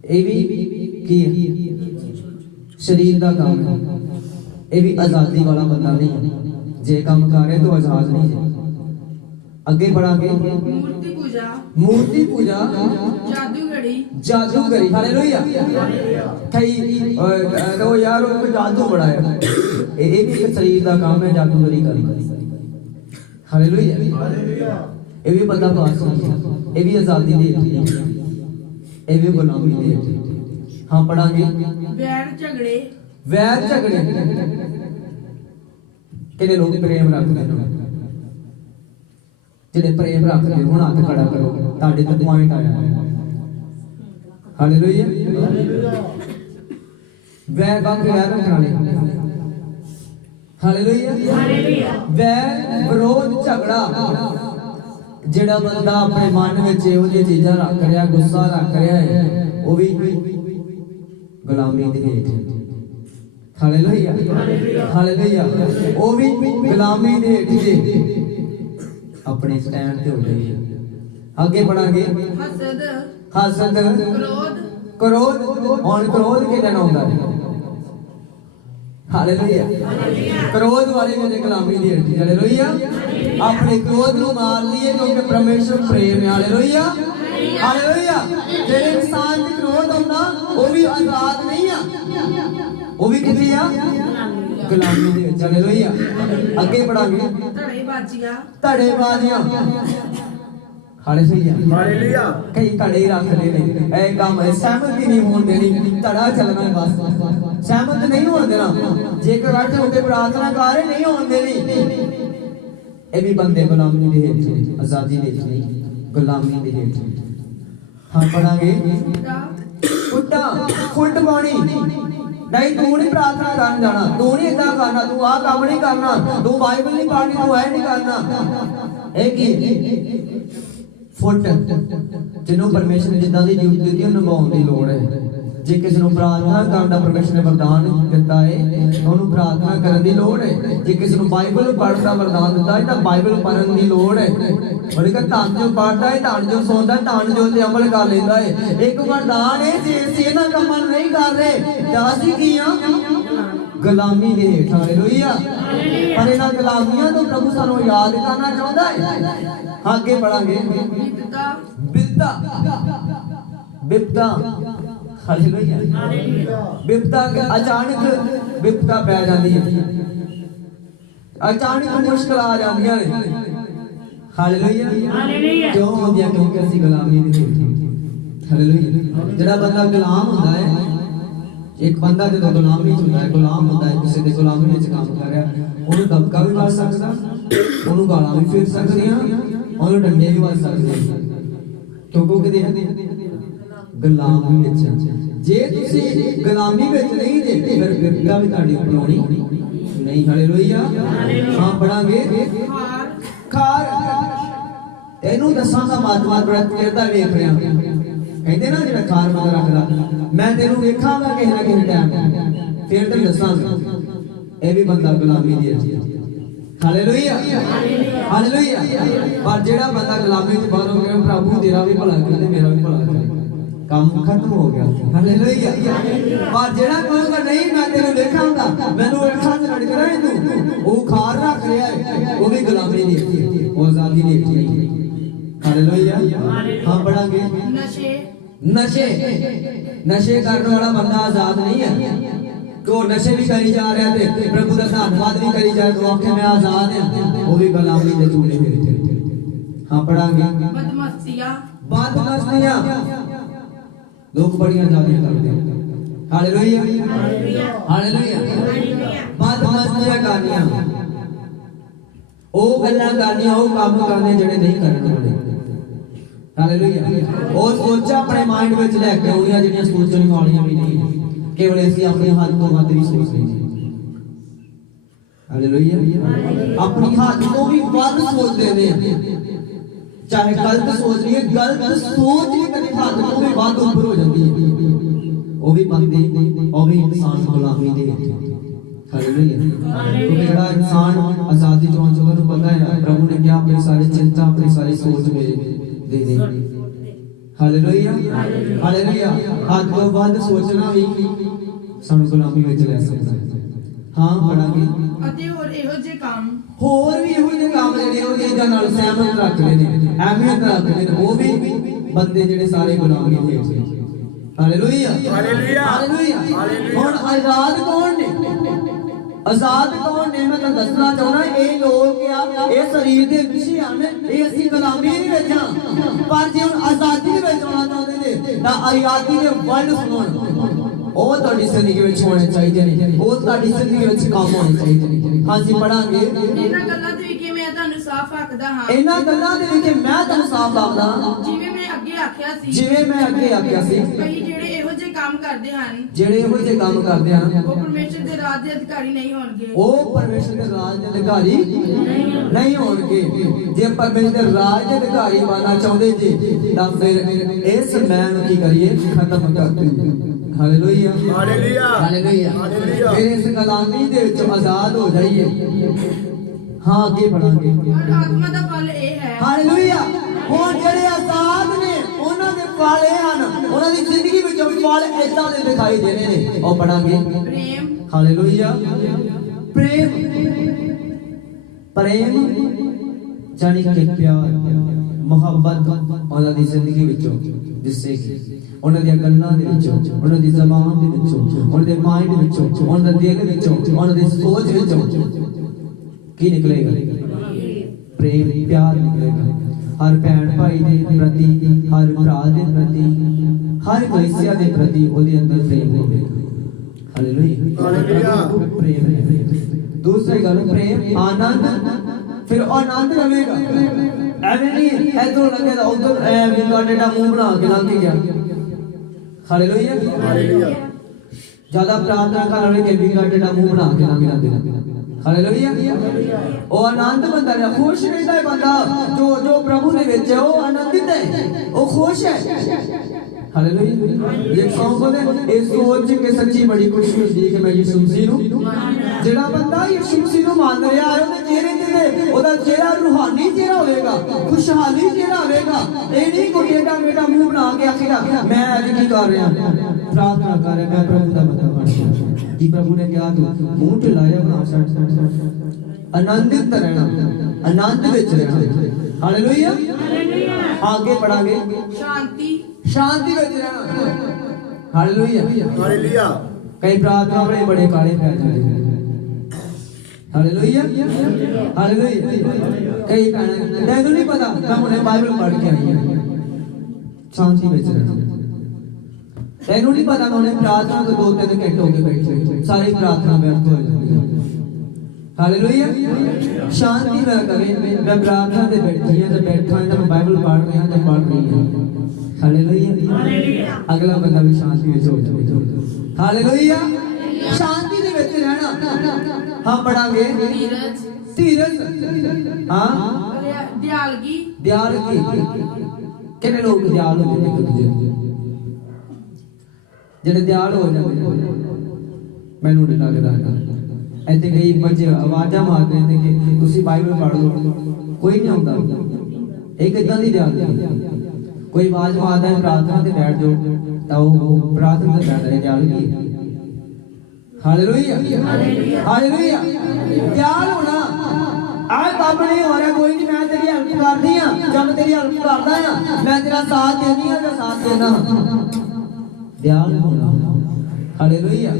ਇਹ ਵੀ ਕੀ ਹੈ? शरीर का काम है। ये भी आजादी वाला बंदा नहीं है। जे काम कर रहे तो आजाद नहीं है। आगे बढ़ांगे। मूर्ति पूजा, मूर्ति पूजा, जादूगरी, जादूगरी। हालेलुया। कई तो यार वो जादू बड़ा है, ये भी एक शरीर का काम है, जादूगरी करना। हालेलुया। ये भी बंदा पास नहीं है, ये भी आजादी दे, ये भी गुलामी दे। हाँ पढ़ांगे। वैर झगड़े, वैर झगड़े। कितने लोग प्रेम रखते हैं? जिन्हें प्रेम रखते हैं हुण हाथ खड़ा करो, ताड़े तो पॉइंट आया है। ਹਾਲੇਲੂਇਆ। ਵੈ ਬੰਦ ਰਹਿ ਰੱਖਣਾ ਨਹੀਂ। ਹਾਲੇਲੂਇਆ। ਵੈ ਵਿਰੋਧ ਝਗੜਾ ਜਿਹੜਾ ਬੰਦਾ ਆਪਣੇ ਮਨ ਵਿੱਚ ਇਹੋ ਜਿਹੀਆਂ ਚੀਜ਼ਾਂ ਰੱਖ ਰਿਹਾ, ਗੁੱਸਾ ਰੱਖ ਰਿਹਾ ਹੈ, ਉਹ ਵੀ ਗੁਲਾਮੀ ਦੇ ਹੇਠ। ਹਾਲੇਲੂਇਆ। ਹਾਲੇਲੂਇਆ। ਉਹ ਵੀ ਗੁਲਾਮੀ ਦੇ ਹੇਠ ਜੇ ਆਪਣੇ ਸਟੈਂਡ ਤੇ ਹੋ ਜਾਈਏ। ਅੱਗੇ बढ़ांगे। ਹਸਦ, ਕ੍ਰੋਧ। ਹੁਣ ਕ੍ਰੋਧ ਕਿਹਦਾ ਨਾਮ ਹੁੰਦਾ ਹੈ? ਹਾਲੇਲੂਇਆ। ਕ੍ਰੋਧ ਵਾਲੇ ਮੇਰੇ ਗੁਲਾਮੀ ਦੀ ਹੱਡੀ। ਹਾਲੇਲੂਇਆ। ਆਪਣੇ ਕ੍ਰੋਧ ਨੂੰ ਮਾਰ ਲਈਏ ਕਿਉਂਕਿ ਪਰਮੇਸ਼ਰ ਪ੍ਰੇਮ ਹੈ। ਹਾਲੇਲੂਇਆ। ਹਾਲੇਲੂਇਆ। ਜਿਹੜੇ ਇਨਸਾਨ ਚ ਕ੍ਰੋਧ ਹੁੰਦਾ ਉਹ ਵੀ ਆਜ਼ਾਦ ਨਹੀਂ ਆ, ਉਹ ਵੀ ਕਿੱਥੇ ਆ? ਗੁਲਾਮੀ ਦੇ ਵਿੱਚ। ਹਾਲੇਲੂਇਆ। ਅੱਗੇ बढ़ांगे। ਧੜੇਬਾਜ਼ੀਆਂ। ਹਾਲੇਲੂਇਆ। ਕਈ ਧੜੇ ਰੱਖਦੇ ਨੇ, ਇਹ ਕੰਮ ਸਹਿਮਤ ਹੀ ਨਹੀਂ ਹੋਣ ਦੇਣੀ, ਧੜਾ ਚੱਲਣਾ ਬਸ, ਸਹਿਮਤ ਨਹੀਂ ਹੋਣ ਦੇਣਾ। ਜੇਕਰ ਰੱਖ ਹੋ ਕੇ ਪ੍ਰਾਰਥਨਾ ਕਰ ਰਹੇ ਨਹੀਂ ਹੋਣ ਦੇਣੀ। ਇਹ ਵੀ ਬੰਦੇ ਗੁਲਾਮੀ ਦੇ ਹੇਠ ਨੇ, ਆਜ਼ਾਦੀ ਦੇ ਹੇਠ ਨਹੀਂ, ਗੁਲਾਮੀ ਦੇ ਹੇਠ। ਹਾਂ ਪੜਾਂਗੇ। ਫੁੱਟ ਪਾਉਣੀ ਨਹੀਂ, ਤੂੰ ਨਹੀਂ ਪ੍ਰਾਰਥਨਾ ਕਰਨ ਜਾਣਾ, ਤੂੰ ਨਹੀਂ ਏਦਾਂ ਕਰਨਾ, ਤੂੰ ਆਹ ਕੰਮ ਨਹੀਂ ਕਰਨਾ, ਤੂੰ ਬਾਈਬਲ ਨਹੀਂ ਪੜ੍ਹਨੀ, ਤੂੰ ਇਹ ਨਹੀਂ ਕਰਨਾ। ਇਹ ਕੀ? ਫੁੱਟ। ਜਿਹਨੂੰ ਪਰਮੇਸ਼ਰ ਨੇ ਜਿੱਦਾਂ ਦੀ ਡਿਊਟੀ ਦਿੱਤੀ ਉਹਨੂੰ ਨਿਭਾਉਣ ਦੀ ਲੋੜ ਹੈ। ਜੇ ਕਿਸੇ ਨੂੰ ਪ੍ਰਾਰਥਨਾ ਕਰਨ ਦਾ ਪਰਮੇਸ਼ਰ ਨੇ ਵਰਦਾਨ ਦਿੱਤਾ ਹੈ, ਉਹਨੂੰ ਪ੍ਰਾਰਥਨਾ ਕਰਨ ਦੀ ਲੋੜ ਹੈ। ਜੇ ਕਿਸੇ ਨੂੰ ਬਾਈਬਲ ਪੜ੍ਹਨ ਦਾ ਵਰਦਾਨ ਦਿੱਤਾ ਹੈ ਤਾਂ ਬਾਈਬਲ ਪੜ੍ਹਨ ਦੀ ਲੋੜ ਹੈ। ਉਹਨੇ ਕਿਹਾ ਧੰਨ ਜੋ ਪੜ੍ਹਦਾ ਹੈ, ਧੰਨ ਜੋ ਸੌਂਦਾ, ਧੰਨ ਜੋ ਤੇ ਅਮਲ ਕਰ ਲੈਂਦਾ ਹੈ। ਇੱਕ ਵਰਦਾਨ ਹੈ, ਜੇ ਅਸੀਂ ਇਹਨਾਂ ਕੰਮਾਂ ਨੂੰ ਨਹੀਂ ਕਰ ਰਹੇ ਤਾਂ ਅਸੀਂ ਕੀ ਆ? ਗੁਲਾਮੀ ਦੇ ਹੇਠ। ਹਾਲੇਲੂਇਆ। ਪਰ ਇਹਨਾਂ ਗੁਲਾਮੀਆਂ ਤੋਂ ਪ੍ਰਭੂ ਸਾਨੂੰ ਯਾਦ ਕਰਨਾ ਚਾਹੁੰਦਾ ਹੈ। ਅੱਗੇ बढ़ांगे। बिपता। हालेलुया। बिपता अचानक बिपता पै जाती है, अचानक मुश्किल आ जाती है। हालेलुया। क्यों होंदियां? क्योंकि असि गुलामी दे विच। हालेलुया। जेड़ा बंदा गुलाम हुंदा है, एक बंदा जो गुलामी च हुंदा है, गुलाम हुंदा है, किसी दे गुलामी विच काम कर रहा, ਉਹਨੂੰ ਦਬਕਾ ਵੀ ਵੱਜ ਸਕਦਾ, ਉਹਨੂੰ ਗਾਲਾਂ ਵੀ ਫਿਰ ਸਕਦੀਆਂ, ਉਹਨੂੰ ਡੰਡੇ ਵੀ ਵੱਜ ਸਕਦੇ, ਕਿਉਂਕਿ ਕਿਤੇ ਗੁਲਾਮੀ ਵਿੱਚ। ਜੇ ਤੁਸੀਂ ਗੁਲਾਮੀ ਵਿੱਚ ਨਹੀਂ ਜੇ ਫਿਰ ਬਿਪਤਾ ਵੀ ਤੁਹਾਡੀ ਬਣਾਉਣੀ ਨਹੀਂ। ਹਾਲੇਲੂਇਆ। ਹਾਂ ਪੜਾਂਗੇ। ਖਾਰ। ਇਹਨੂੰ ਦੱਸਾਂ ਦਾ ਮਾਤਮਾ ਬੜਾ ਚਿਰਦਾ ਵੇਖ ਰਿਹਾ। ਕਹਿੰਦੇ ਨਾ ਜਿਹੜਾ ਖਾਰ ਮਗਰ ਰੱਖਦਾ, ਮੈਂ ਤੈਨੂੰ ਵੇਖਾਂਗਾ ਕਿਸੇ ਨਾ ਕਿਸੇ ਟਾਈਮ, ਫਿਰ ਤੈਨੂੰ ਦੱਸਾਂਗਾ। ਇਹ ਵੀ ਬੰਦਾ ਗੁਲਾਮੀ ਦੀ ਹੈ। ਹਾਲੇਲੂਇਆ। ਹਾਲੇਲੂਇਆ। ਪਰ ਜਿਹੜਾ ਬੰਦਾ ਗੁਲਾਮੀ ਤੋਂ ਬਾਹਰ ਹੋ ਗਿਆ, ਪ੍ਰਭੂ ਤੇਰਾ ਵੀ ਭਲਾ ਕਰੇ ਤੇ ਮੇਰਾ ਵੀ ਭਲਾ ਕਰੇ, ਕੰਮ ਖਤਮ ਹੋ ਗਿਆ। ਹਾਲੇਲੂਇਆ। ਪਰ ਜਿਹੜਾ ਕਹੇਗਾ ਨਹੀਂ ਮੈਂ ਤੈਨੂੰ ਵੇਖਾਂਗਾ, ਮੈਨੂੰ ਅੱਖਾਂ 'ਚ ਰੜਕ ਰਿਹਾ ਤੂੰ, ਉਹ ਖਾਰ ਰੱਖ ਰਿਹਾ ਹੈ, ਉਹ ਵੀ ਗੁਲਾਮੀ ਦੀ ਹੈ, ਉਹ ਆਜ਼ਾਦੀ ਦੀ ਨਹੀਂ। ਹਾਲੇਲੂਇਆ। ਹਾਂ ਪੜਾਂਗੇ। ਨਸ਼ੇ ਕਰਨ ਵਾਲਾ ਬੰਦਾ ਆਜ਼ਾਦ ਨਹੀਂ ਹੈ। तो नशे भी करी जा रहे थे, प्रभु का धन्यवाद भी करी जाए तो आखे मैं आजाद है, वो भी गुलामी के चूल्हे में थे। हाँ पढ़ांगे। बदमस्तियां लोग बड़ियां जातियां करते हैं। हालेलुया। हालेलुया। बदमस्तियां करनियां, ਉਹ ਗੱਲਾਂ ਕਰਨੀਆਂ, ਉਹ ਕੰਮ ਕਰਨੇ ਜਿਹੜੇ ਨਹੀਂ ਕਰਨੇ ਹੁੰਦੇ। ਹਾਲੇਲੂਇਆ। ਉਹ ਸੋਚਾਂ ਆਪਣੇ ਮਾਈਂਡ ਵਿੱਚ ਲੈ ਕੇ ਆਉਣੀਆਂ ਜਿਹੜੀਆਂ ਸੋਚਣ ਵਾਲੀਆਂ ਵੀ ਨਹੀਂ, केवल ऐसी अपने हाथ को मत भी सोच रहे। हालेलुया। अपनी हाथ को भी बद सोच रहे हैं, चाहे गलत सोच रही है, गलत सोच ही कभी हाथ को भी बद ऊपर हो जाती है, वो भी बंदे, वो भी इंसान गुलामी दे। हालेलुया। तो मेरा इंसान आजादी जो अंचलों को पता है, प्रभु ने क्या अपनी सारी चिंता, अपनी सारी सोच में दे दी। हालेलुया। हालेलुया। हाथ को बद सोचना भी ਸਾਨੂੰ ਗੁਲਾਮੀ ਵਿੱਚ ਲੈ ਸਕਦਾ ਹੈ। ਹਾਂ ਪੜਾਂਗੇ। ਅਤੇ ਹੋਰ ਇਹੋ ਜਿਹੇ ਕੰਮ, ਹੋਰ ਵੀ ਇਹੋ ਜਿਹੇ ਕੰਮ ਜਿਹੜੇ ਉਹ ਚੀਜ਼ਾਂ ਨਾਲ ਸਹਿਮਤ ਰੱਖਦੇ ਨੇ, ਅਹਿਮੀਅਤ ਰੱਖਦੇ ਨੇ, ਉਹ ਵੀ ਬੰਦੇ ਜਿਹੜੇ ਸਾਰੇ ਗੁਲਾਮੀ ਦੇ ਵਿੱਚ। ਹਾਲੇਲੂਇਆ। ਹਾਲੇਲੂਇਆ। ਹਾਲੇਲੂਇਆ। ਹੁਣ ਆਜ਼ਾਦ ਕੌਣ ਨੇ? ਆਜ਼ਾਦ ਕੌਣ ਨੇ? ਮੈਂ ਤੁਹਾਨੂੰ ਦੱਸਣਾ ਚਾਹੁੰਦਾ, ਇਹ ਲੋਕ ਆ, ਇਹ ਸਰੀਰ ਦੇ ਵਿਸ਼ੇ ਹਨ, ਇਹ ਅਸੀਂ ਗੁਲਾਮੀ ਦੇ ਵਿੱਚ ਹਾਂ। ਪਰ ਜੇ ਹੁਣ ਆਜ਼ਾਦੀ ਦੇ ਵਿੱਚ ਆਉਣਾ ਚਾਹੁੰਦੇ ਨੇ ਤਾਂ ਆਜ਼ਾਦੀ ਦੇ ਵਰਡ ਸੁਣੋ, ਉਹ ਤੁਹਾਡੀ ਜ਼ਿੰਦਗੀ ਵਿੱਚ ਹੋਣੇ ਚਾਹੀਦੇ ਨੇ, ਉਹ ਤੁਹਾਡੀ ਜ਼ਿੰਦਗੀ ਵਿੱਚ ਕੰਮ ਹੋਣੇ ਚਾਹੀਦੇ ਨੇ। ਹਾਂਜੀ ਪੜਾਂਗੇ। ਇਹਨਾਂ ਗੱਲਾਂ ਦੇ ਵਿਖੇ ਮੈਂ ਤੁਹਾਨੂੰ ਸਾਫ਼ ਆਖਦਾ ਹਾਂ, ਇਹਨਾਂ ਗੱਲਾਂ ਦੇ ਵਿਖੇ ਮੈਂ ਤੁਹਾਨੂੰ ਸਾਫ਼ ਆਖਦਾ ਹਾਂ, ਜਿਵੇਂ ਮੈਂ ਅੱਗੇ ਆਖਿਆ ਸੀ ਜਿਵੇਂ ਮੈਂ ਅੱਗੇ ਆਖਿਆ ਸੀ ਕਈ ਜਿਹੜੇ ਇਹੋ ਜਿਹੇ ਕੰਮ ਕਰਦੇ ਹਨ ਜਿਹੜੇ ਇਹੋ ਜਿਹੇ ਕੰਮ ਕਰਦੇ ਹਨ ਉਹ ਪਰਮੇਸ਼ਰ ਦੇ ਰਾਜ ਦੇ ਅਧਿਕਾਰੀ ਨਹੀਂ ਹੋਣਗੇ। ਉਹ ਪਰਮੇਸ਼ਰ ਦੇ ਰਾਜ ਦੇ ਅਧਿਕਾਰੀ ਨਹੀਂ ਹੋਣਗੇ। ਜੇ ਪਰਮੇਸ਼ਰ ਦੇ ਰਾਜ ਦੇ ਅਧਿਕਾਰੀ ਬਣਨਾ ਚਾਹੁੰਦੇ ਜੀ ਤਾਂ ਫਿਰ ਇਸ ਮੈਂ ਨੂੰ ਕੀ ਕਰੀਏ ਖਤਮ ਕਰ ਦਈਏ। Hallelujah hallelujah hallelujah hallelujah. ਫਿਰ ਇਸ ਗੁਲਾਮੀ ਦੇ ਵਿੱਚੋਂ ਆਜ਼ਾਦ ਹੋ ਜਾਈਏ। ਹਾਂ ਅੱਗੇ बढ़ांगे। ਔਰ ਆਤਮਾ ਦਾ ਫਲ ਇਹ ਹੈ ਹਾਲੇਲੂਇਆ। ਹੁਣ ਜਿਹੜੇ ਆਜ਼ਾਦ ਨੇ ਉਹਨਾਂ ਦੇ ਫਲ ਇਹ ਹਨ, ਉਹਨਾਂ ਦੀ ਜ਼ਿੰਦਗੀ ਵਿੱਚੋਂ ਫਲ ਏਦਾਂ ਦੇ ਦਿਖਾਈ ਦੇਣੇ ਨੇ। ਉਹ ਪੜਾਂਗੇ ਪ੍ਰੇਮ ਹਾਲੇਲੂਇਆ। ਪ੍ਰੇਮ ਪ੍ਰੇਮ ਜਾਨੀ ਕਿ ਪਿਆਰ ਮੁਹੱਬਤ ਉਹਨਾਂ ਦੀ ਜ਼ਿੰਦਗੀ ਵਿੱਚੋਂ ਜਿਸੇ ਕਿ ਉਹਨਾਂ ਦੀਆਂ ਗੱਲਾਂ ਦੇ ਵਿੱਚੋਂ, ਉਹਨਾਂ ਦੀ ਜ਼ਬਾਨ ਦੇ ਵਿੱਚੋਂ, ਉਹਨਾਂ ਦੇ ਮਾਈਂਡ ਵਿੱਚੋਂ, ਉਹਨਾਂ ਦੇ ਦਿਲ ਵਿੱਚੋਂ, ਉਹਨਾਂ ਦੀ ਸੋਚ ਵਿੱਚੋਂ ਕੀ ਨਿਕਲੇਗਾ? ਪ੍ਰੇਮ ਪਿਆਰ ਨਿਕਲੇਗਾ। ਹਰ ਭੈਣ ਭਾਈ ਦੇ ਪ੍ਰਤੀ, ਹਰ ਭਰਾ ਦੇ ਪ੍ਰਤੀ, ਹਰ ਕਲੀਸਿਆ ਦੇ ਪ੍ਰਤੀ ਉਹਦੇ ਅੰਦਰ ਪ੍ਰੇਮ ਹੋਵੇਗਾ। Hallelujah hallelujah. ਪ੍ਰੇਮ। ਦੂਸਰੀ ਗੱਲ ਪ੍ਰੇਮ ਆਨੰਦ, ਫਿਰ ਆਨੰਦ ਰਵੇਗਾ। ਐਵੇਂ ਨਹੀਂ ਇਧਰੋਂ ਲੱਗੇਗਾ ਉਧਰ ਵਿਗਾੜੇ ਦਾ ਮੂੰਹ ਬਣਾ ਕੇ ਲੰਘ ਗਿਆ। Hallelujah hallelujah. ਜਿਆਦਾ ਪ੍ਰਾਰਥਨਾ ਕਰ ਰਹੇ ਕਿ ਵਿਗਾੜੇ ਦਾ ਮੂੰਹ ਬਣਾ ਕੇ ਲੰਘ ਜਾਂਦੇ ਨੇ। ਹਾਲੇਲੂਇਆ। ਉਹ ਆਨੰਦ ਬੰਦਾ ਹੈ, ਖੁਸ਼ ਰਹਿੰਦਾ ਹੈ ਬੰਦਾ ਜੋ ਪ੍ਰਭੂ ਦੇ ਵਿੱਚ ਹੈ। ਉਹ ਆਨੰਦਿਤ ਹੈ, ਉਹ ਖੁਸ਼ ਹੈ। ਹਾਲੇਲੂਇਆ। ਇਹ ਸੌਂਗ ਇਹ ਸੋਚ ਕੇ ਸੱਚੀ ਬੜੀ ਖੁਸ਼ੀ ਹੁੰਦੀ ਹੈ ਕਿ ਮੈਂ ਯਿਸੂ ਮਸੀਹ ਨੂੰ, ਜਿਹੜਾ ਬੰਦਾ ਯਿਸੂ ਮਸੀਹ ਨੂੰ ਮੰਨ ਰਿਹਾ ਹੈ ਉਹਦੇ ਚਿਹਰੇ ਤੇ ਉਹਦਾ ਚਿਹਰਾ ਰੂਹਾਨੀ ਚਿਹਰਾ ਹੋਵੇਗਾ, ਖੁਸ਼ਹਾਲੀ ਚਿਹਰਾ ਹੋਵੇਗਾ। ਇਹ ਨਹੀਂ ਕੋਈ ਏਡਾ ਮੇਡਾ ਮੂੰਹ ਬਣਾ ਕੇ ਆਖੇਗਾ ਮੈਂ ਅੱਜ ਕੀ ਕਰ ਰਿਹਾ, ਪ੍ਰਾਰਥਨਾ ਕਰ ਰਿਹਾ, ਮੈਂ ਪ੍ਰਭੂ ਦਾ ਬੰਦਾ ਬਣ ਗਿਆ। ਜੀ ਪ੍ਰਭੂ ਨੇ ਕਿਹਾ ਤੂੰ ਮੂੰਹ ਢਿਲਾਇਆ ਬਣਾ ਛੱਡ। ਆਨੰਦਿਤ ਰਹਿਣਾ, ਆਨੰਦ ਵਿੱਚ ਰਹਿਣਾ। Hallelujah hallelujah. ਅੱਗੇ ਪੜਾਂਗੇ ਸ਼ਾਂਤੀ ਸ਼ਾਂਤੀ ਵਿੱਚ ਰਹਿਣਾ। Hallelujah hallelujah. ਕਈ ਪ੍ਰਾਰਥਨਾ ਬੜੇ ਕਾਲੇ ਪੈ ਜਾਂਦੇ ਨੇ। Hallelujah hallelujah. ਕਈ ਭੈਣਾਂ ਤੈਨੂੰ ਨਹੀਂ ਪਤਾ ਮੈਂ ਹੁਣੇ ਬਾਈਬਲ ਪੜ੍ਹ ਕੇ ਆਈ ਹਾਂ। ਸ਼ਾਂਤੀ ਵਿੱਚ ਰਹਿਣਾ। ਤੈਨੂੰ ਨਹੀਂ ਪਤਾ ਮੈਂ ਪ੍ਰਾਰਥਨਾ ਤੋਂ 2-3 ਘੰਟੇ ਹੋ ਕੇ ਬੈਠੇ, ਸਾਰੀ ਪ੍ਰਾਰਥਨਾ ਵਿਅਰਥ ਹੋ ਜਾਂਦੀ ਹੈ। ਹਾਲੇਲੂਇਆ। ਸ਼ਾਂਤੀ ਨਾਲ ਕਰੇ ਮੈਂ ਪ੍ਰਾਰਥਨਾ ਤੇ ਬੈਠੀ ਹਾਂ ਤੇ ਬੈਠਾ ਹਾਂ ਤਾਂ ਮੈਂ ਬਾਈਬਲ ਪੜ੍ਹ ਰਿਹਾ ਤੇ ਪੜ੍ਹ ਰਹੀ ਹਾਂ। ਹਾਲੇਲੂਇਆ। ਅਗਲਾ ਬੰਦਾ ਵੀ ਸ਼ਾਂਤੀ ਵਿੱਚ ਹੋ ਜਾਵੇ। ਹਾਲੇਲੂਇਆ। ਸ਼ਾਂਤੀ ਦੇ ਵਿੱਚ ਰਹਿਣਾ। ਹਾਂ ਪੜਾਂਗੇ ਧੀਰਜ ਧੀਰਜ। ਹਾਂ ਦਿਆਲਗੀ ਦਿਆਲਗੀ। ਕਿੰਨੇ ਲੋਕ ਦਿਆਲ ਹੁੰਦੇ ਨੇ ਇੱਕ ਦੂਜੇ ਨੂੰ, ਜਿਹੜੇ ਦਿਆਲ ਹੋ ਜਾਂਦੇ ਨੇ। ਮੈਨੂੰ ਨਹੀਂ ਲੱਗਦਾ ਇੱਥੇ ਕਈ ਬੱਚੇ ਆਵਾਜ਼ਾਂ ਮਾਰਦੇ ਨੇ ਕਿ ਤੁਸੀਂ ਬਾਈਬਲ ਪੜ੍ਹ ਲਓ, ਕੋਈ ਨਹੀਂ ਆਉਂਦਾ। ਇਹ ਕਿੱਦਾਂ ਦੀ ਦਿਆਲਗੀ? ਕੋਈ ਆਵਾਜ਼ ਮਾਰਦਾ ਹੈ ਪ੍ਰਾਰਥਨਾ ਤੇ ਬੈਠ ਜਾਓ ਤਾਂ ਉਹ ਪ੍ਰਾਰਥਨਾ ਤੇ ਬੈਠ ਰਿਹਾ, ਦਿਆਲਗੀ। Hallelujah hallelujah. ਦਿਆਲ ਹੋਣਾ ਆਹ ਕੰਮ ਨਹੀਂ ਹੋ ਰਿਹਾ। ਕੋਈ ਨਹੀਂ ਮੈਂ ਤੇਰੀ ਹੈਲਪ ਕਰਦੀ ਆ ਜਾਂ ਮੈਂ ਤੇਰੀ ਹੈਲਪ ਕਰਦਾ ਆ, ਮੈਂ ਤੇਰਾ ਸਾਥ ਦੇਣੀ ਆ ਜਾਂ ਸਾਥ ਦੇਣਾ। ਦਿਆਲ ਹੋਣਾ। ਹਾਲੇਲੂਇਆ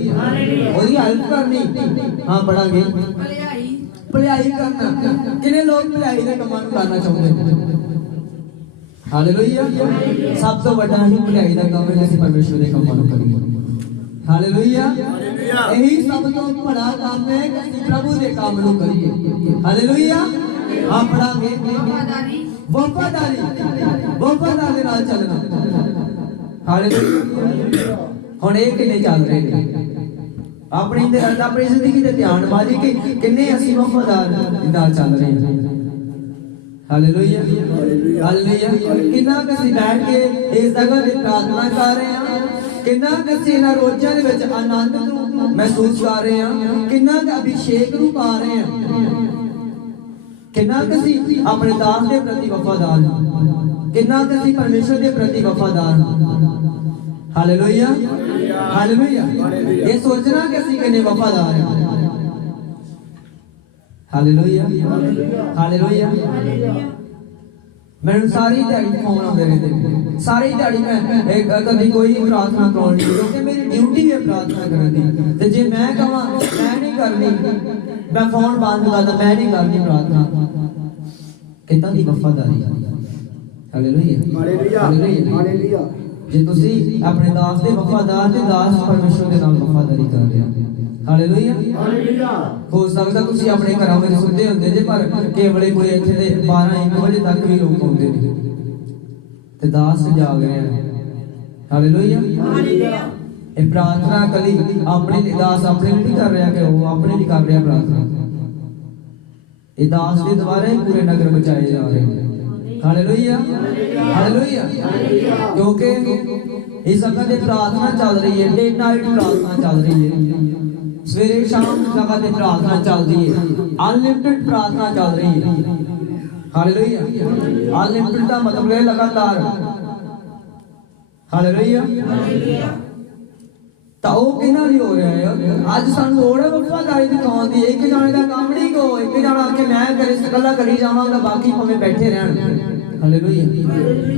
ਉਹਦੀ ਹੈਲਪ ਕਰਨੀ। ਹਾਂ ਪੜਾਂਗੇ ਭਲਾਈ ਭਲਾਈ ਕਰਨਾ। ਕਿੰਨੇ ਲੋਕ ਭਲਾਈ ਦੇ ਕੰਮਾਂ ਨੂੰ ਕਰਨਾ ਚਾਹੁੰਦੇ ਨੇ? ਹਾਲੇਲੂਇਆ। ਸਭ ਤੋਂ ਵੱਡਾ ਹੀ ਭਲਾਈ ਦਾ ਕੰਮ ਹੈ ਕਿ ਅਸੀਂ ਪਰਮੇਸ਼ਰ ਦੇ ਕੰਮਾਂ ਨੂੰ ਕਰੀਏ। ਹਾਲੇਲੂਇਆ। ਇਹੀ ਸਭ ਤੋਂ ਬੜਾ ਕੰਮ ਹੈ ਕਿ ਅਸੀਂ ਪ੍ਰਭੂ ਦੇ ਕੰਮ ਨੂੰ ਕਰੀਏ। ਹਾਲੇਲੂਇਆ। ਹਾਂ ਪੜਾਂਗੇ ਵਫਾਦਾਰੀ ਵਫਾਦਾਰ ਦੇ ਨਾਲ ਚੱਲਣਾ। ਹਾਲੇਲੂਇਆ। ਹੁਣ ਇਹ ਕਿੰਨੇ ਚੱਲ ਰਹੇ ਨੇ ਆਪਣੀ ਜ਼ਿੰਦਗੀ ਤੇ ਧਿਆਨ ਮਾਰੀ ਕਿ ਕਿੰਨੇ ਅਸੀਂ ਵਫਾਦਾਰ ਨਾਲ ਚੱਲ ਰਹੇ ਹਾਂ। Hallelujah hallelujah. ਕਿੰਨਾ ਕੁ ਅਸੀਂ ਬੈਠ ਕੇ ਇਸ ਜਗ੍ਹਾ ਤੇ ਪ੍ਰਾਰਥਨਾ ਕਰ ਰਹੇ ਹਾਂ, ਕਿੰਨਾ ਕੁ ਅਸੀਂ ਇਹਨਾਂ ਰੋਜ਼ਾਂ ਦੇ ਵਿੱਚ ਆਨੰਦ ਨੂੰ ਮਹਿਸੂਸ ਕਰ ਰਹੇ ਹਾਂ, ਕਿੰਨਾ ਕੁ ਅਭਿਸ਼ੇਕ ਨੂੰ ਪਾ ਰਹੇ ਹਾਂ, ਕਿੰਨਾ ਕੁ ਅਸੀਂ ਆਪਣੇ ਦਾਸ ਦੇ ਪ੍ਰਤੀ ਵਫਾਦਾਰ ਹਾਂ, ਕਿੰਨਾ ਕੁ ਅਸੀਂ ਪਰਮੇਸ਼ਰ ਦੇ ਪ੍ਰਤੀ ਵਫਾਦਾਰ ਹਾਂ। Hallelujah hallelujah. ਇਹ ਸੋਚਣਾ ਕਿ ਅਸੀਂ ਕਿੰਨੇ ਵਫਾਦਾਰ ਹਾਂ। Hallelujah hallelujah. ਮੈਨੂੰ ਸਾਰੀ ਦਿਹਾੜੀ ਫੋਨ ਆਉਂਦੇ ਰਹਿੰਦੇ ਨੇ, ਸਾਰੀ ਦਿਹਾੜੀ ਮੈਂ ਕਦੀ ਕੋਈ ਪ੍ਰਾਰਥਨਾ ਕਰਾਉਣੀ ਕਿਉਂਕਿ ਮੇਰੀ ਡਿਊਟੀ ਹੈ ਪ੍ਰਾਰਥਨਾ ਕਰਨ ਦੀ। ਤੇ ਜੇ ਮੈਂ ਕਹਾਂ ਮੈਂ ਨਹੀਂ ਕਰਨੀ, ਮੈਂ ਫੋਨ ਬੰਦ ਕਰਦਾ, ਮੈਂ ਨਹੀਂ ਕਰਨੀ ਪ੍ਰਾਰਥਨਾ। ਕਿੱਦਾਂ ਦੀ ਵਫਾਦਾਰੀ। Hallelujah hallelujah. ਜੇ ਤੁਸੀਂ ਆਪਣੇ ਦਾਸ ਦੇ ਵਫਾਦਾਰ ਤੇ ਦਾਸ ਪਰਮੇਸ਼ਰ ਦੇ ਨਾਲ ਵਫਾਦਾਰੀ ਕਰ ਰਹੇ ਹੋ। Hallelujah hallelujah. ਹੋ ਸਕਦਾ ਤੁਸੀਂ ਆਪਣੇ ਘਰਾਂ ਵਿੱਚ ਸੁੱਤੇ ਹੁੰਦੇ ਜੇ ਪਰ ਕੇਵਲੇ ਕੋਈ ਇੱਥੇ ਦੇ 12-1 ਵਜੇ ਤੱਕ ਵੀ ਲੋਕ ਆਉਂਦੇ ਨੇ। ਤੇ ਦਾਸ ਜਾਗ ਰਿਹਾ ਹੈ। ਹਾਲੇਲੂਇਆ। ਇਹ ਪ੍ਰਾਰਥਨਾ ਕਲੀ ਆਪਣੇ ਲਈ ਦਾਸ ਆਪਣੇ ਲਈ ਨਹੀਂ ਕਰ ਰਿਹਾ ਕਿ ਉਹ ਆਪਣੇ ਲਈ ਕਰ ਰਿਹਾ ਪ੍ਰਾਰਥਨਾ। ਇਹ ਦਾਸ ਦੇ ਦੁਆਰਾ ਹੀ ਪੂਰੇ ਨਗਰ ਬਚਾਏ ਜਾ ਰਹੇ ਨੇ। Hallelujah hallelujah. ਕਿਉਂਕਿ ਇਸ ਜਗ੍ਹਾ ਤੇ ਪ੍ਰਾਰਥਨਾ ਚੱਲ ਰਹੀ ਹੈ, ਡੇ ਨਾਈਟ ਪ੍ਰਾਰਥਨਾ ਚੱਲ ਰਹੀ ਹੈ, ਸਵੇਰੇ ਸ਼ਾਮ ਜਗ੍ਹਾ ਤੇ ਪ੍ਰਾਰਥਨਾ ਚੱਲਦੀ ਹੈ, ਅਨਲਿਮਿਟਡ ਪ੍ਰਾਰਥਨਾ ਚੱਲ ਰਹੀ ਹੈ। ਹਾਲੇਲੂਇਆ। ਅਨਲਿਮਿਟਡ ਦਾ ਮਤਲਬ ਹੈ ਲਗਾਤਾਰ। ਹਾਲੇਲੂਇਆ। ਤਾਂ ਉਹ ਕਿਹਨਾਂ ਲਈ ਹੋ ਰਿਹਾ ਹੈ? ਅੱਜ ਸਾਨੂੰ ਲੋੜ ਹੈ ਵਫਾਦਾਰੀ ਦਿਖਾਉਣ ਦੀ। ਇੱਕ ਜਾਣੇ ਦਾ ਕੰਮ ਨਹੀਂ ਕੋ, ਇੱਕ ਜਾਣਾ ਆ ਕੇ ਮੈਂ ਕਰੇ ਇਕੱਲਾ ਕਰੀ ਜਾਵਾਂਗਾ, ਬਾਕੀ ਭਾਵੇਂ ਬੈਠੇ ਰਹਿਣ। ਹਾਲੇਲੂਇਆ।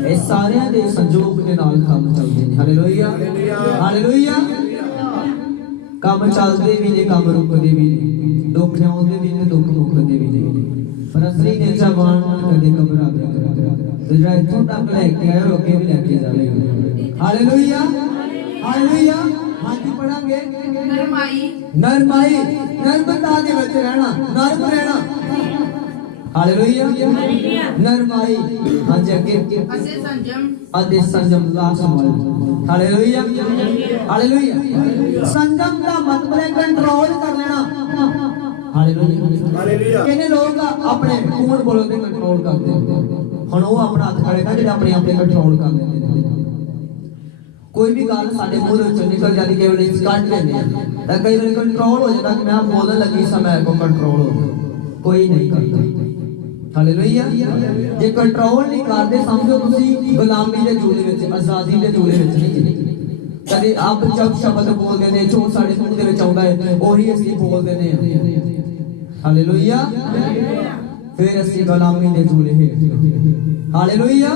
ਇਹ ਸਾਰਿਆਂ ਦੇ ਸੰਜੋਗ ਦੇ ਨਾਲ ਕੰਮ ਚੱਲਦੇ ਨੇ। Hallelujah hallelujah. ਕੰਮ ਚੱਲਦੇ ਵੀ ਨੇ, ਕੰਮ ਰੁਕਦੇ ਵੀ ਨੇ, ਦੁੱਖ ਆਉਂਦੇ ਵੀ ਨੇ, ਦੁੱਖ ਮੁੱਕਦੇ ਵੀ ਨੇ। ਪਰ ਅਸਲੀ ਨੇ ਜਵਾਨ ਕਦੇ ਘਬਰਾਵੇ ਤੇ ਜਿਹੜਾ ਇੱਥੋਂ ਤੱਕ ਲੈ ਕੇ ਆਇਆ ਅੱਗੇ ਵੀ ਲੈ ਕੇ ਜਾਵੇਗਾ। Hallelujah hallelujah. ਹਾਂਜੀ ਪੜਾਂਗੇ। ਨਰਮਾਈ ਨਰਮਤਾ ਦੇ ਵਿੱਚ ਰਹਿਣਾ, ਨਰਮ ਰਹਿਣਾ। ਹਾਲੇਲੂਇਆ ਨਰਮਾਈ। ਹਾਂਜੀ ਅੱਗੇ ਅਤੇ ਸੰਜਮ ਦਾ ਸੰਭਾਲ। Hallelujah hallelujah. ਸੰਜਮ ਦਾ ਮਤਲਬ ਹੈ ਕੰਟਰੋਲ ਕਰ ਲੈਣਾ। ਹਾਲੇਲੂਇਆ। ਕਿੰਨੇ ਲੋਕ ਆਪਣੇ ਖੂਨ ਬੋਲਣ ਤੇ ਕੰਟਰੋਲ ਕਰਦੇ ਹੁਣ ਉਹ ਆਪਣਾ ਹੱਥ ਖੜੇਗਾ ਜਿਹੜੇ ਆਪਣੇ ਕੰਟਰੋਲ ਕਰ ਲੈਂਦੇ ਨੇ। ਕੋਈ ਵੀ ਗੱਲ ਸਾਡੇ ਮੂੰਹ ਵਿੱਚੋਂ ਨਿਕਲ ਜਾਂਦੀ, ਕਈ ਵਾਰੀ ਕੱਢ ਲੈਂਦੇ ਆ ਤਾਂ ਕਈ ਵਾਰੀ ਕੰਟਰੋਲ ਹੋ ਜਾਂਦਾ ਕਿ ਮੈਂ ਬੋਲਣ ਲੱਗੀ ਸਾਂ, ਮੇਰੇ ਕੋਲ ਕੰਟਰੋਲ ਹੋ ਗਿਆ। ਕੋਈ ਨਹੀਂ ਕਰਦਾ। ਹਾਲੇਲੂਇਆ। ਜੇ ਕੰਟਰੋਲ ਨਹੀਂ ਕਰਦੇ ਸਮਝੋ ਤੁਸੀਂ ਗੁਲਾਮੀ ਦੇ ਜੂਲੇ ਵਿੱਚ, ਆਜ਼ਾਦੀ ਦੇ ਜੂਲੇ ਵਿੱਚ ਨਹੀਂ ਜੀ। ਕਦੇ ਆਪ ਜਦ ਸ਼ਬਦ ਬੋਲਦੇ ਨੇ ਜੋ ਸਾਡੇ ਮੂੰਹ ਦੇ ਵਿੱਚ ਆਉਂਦਾ ਹੈ ਉਹੀ ਅਸੀਂ ਬੋਲਦੇ ਨੇ। ਹਾਲੇਲੂਇਆ। ਫਿਰ ਅਸੀਂ ਗੁਲਾਮੀ ਦੇ ਜੂਲੇ ਹੇਠ। Hallelujah